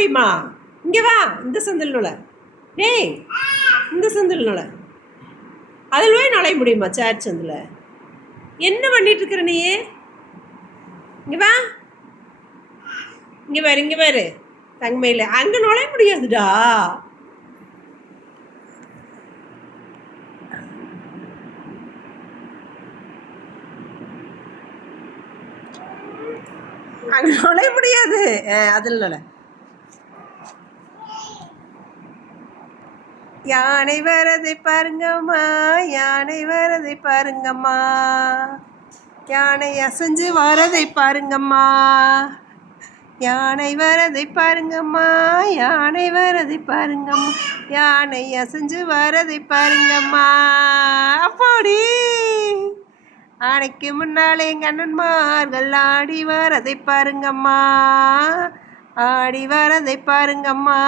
முடியுமா? இங்கே வா, இந்த சந்தில் நுழை. டேய், இந்த சந்தில் நுழை. அதில் போய் நுழைய முடியுமா? சேர் சந்தில் என்ன பண்ணிட்டு இருக்கிற நீ? இங்கே வா, இங்கே பாரு, இங்கே பாரு தங்கமையில். அங்கே நுழைய முடியாதுடா. அங்கே நுழைய முடியாது. அதில் நுழை. யானை வரதை பாருங்கம்மா, யானை வரதை பாருங்கம்மா, யானை அசைஞ்சு வரதை பாருங்கம்மா, யானை வரதை பாருங்கம்மா, யானை வரதை பாருங்கம்மா, யானை அசைஞ்சு வரதை பாருங்கம்மா. அப்படி ஆனைக்கு முன்னாலே கண்ணன்மார்கள் ஆடி வரதை பாருங்கம்மா, ஆடி வரதை பாருங்கம்மா.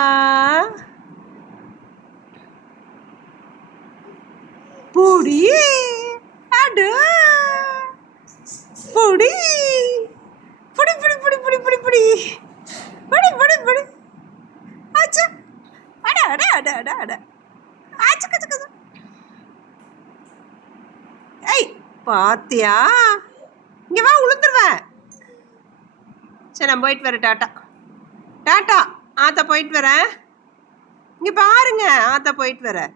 புடி அடு புடி புடி புடி புடி புடி புடி புடி புடி புடி புடி ஆச்சா அட அட அட அட அட ஆச்சு கச்சு கச்சு. ஏய் பாத்தியா, இங்கே வா, உளுந்துருவேன். சரி, நான் போயிட்டு வரேன். Tata tata. ஆத்தா போயிட்டு வரேன். இங்கே பாருங்க, ஆத்தா போயிட்டு வரேன்.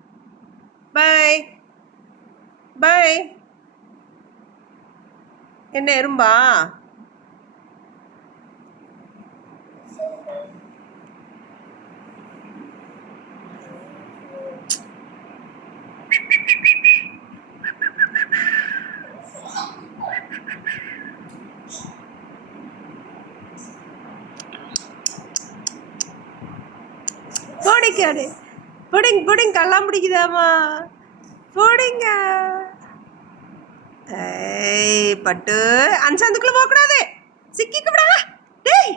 பாய் பாய். என்ன எறும்பா? போடிக்காடு புடிங் புடிங் கல்லாம் பிடிக்குதாமா? போடிங்க. ஏய் பட்டு, அந்த சந்துக்குள்ள போகக்கூடாது, சிக்கிக்கூடாது. டேய்